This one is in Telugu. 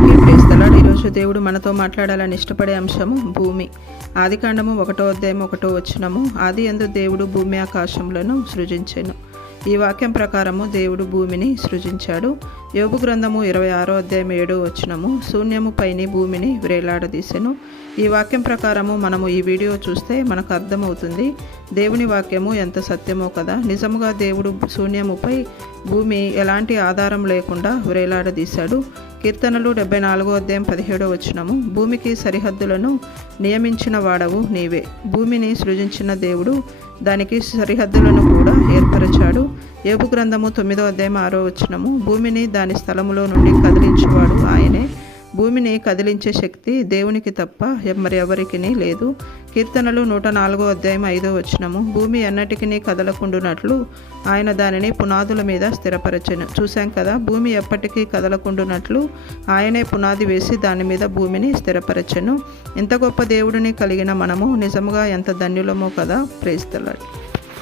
అందరికీ ప్రైజ్ ది లార్డ్. ఈరోజు దేవుడు మనతో మాట్లాడాలని ఇష్టపడే అంశము భూమి. ఆదికాండము 1వ అధ్యాయం 1వ వచనము, ఆది యందు దేవుడు భూమి ఆకాశములను సృజించెను. ఈ వాక్యం ప్రకారము దేవుడు భూమిని సృజించాడు. యోబు గ్రంథము 26వ అధ్యాయం 7వ వచనము, శూన్యము పైని భూమిని వ్రేలాడదీసెను. ఈ వాక్యం ప్రకారము మనము ఈ వీడియో చూస్తే మనకు అర్థమవుతుంది దేవుని వాక్యము ఎంత సత్యమో కదా. నిజముగా దేవుడు శూన్యముపై భూమి ఎలాంటి ఆధారం లేకుండా వ్రేలాడదీశాడు. కీర్తనలు 74వ అధ్యాయం 17వ వచనము, భూమికి సరిహద్దులను నియమించిన వాడవు నీవే. భూమిని సృజించిన దేవుడు దానికి సరిహద్దులను కూడా ఏర్పరచాడు. యోబు గ్రంథము 9వ అధ్యాయం 6వ వచనము, భూమిని దాని స్థలములో నుండి కదిలించేవాడు ఆయనే. భూమిని కదిలించే శక్తి దేవునికి తప్ప మరి ఎవరికి లేదు. కీర్తనలు 104వ అధ్యాయం 5వ వచనము, భూమి ఎన్నటికీ కదలకుండునట్లు ఆయన దానిని పునాదుల మీద స్థిరపరచెను. చూశాం కదా, భూమి ఎప్పటికీ కదలకుండునట్లు ఆయనే పునాది వేసి దాని మీద భూమిని స్థిరపరచెను. ఇంత గొప్ప దేవుడిని కలిగిన మనము నిజముగా ఎంత ధన్యులమో కదా. Praise the lord.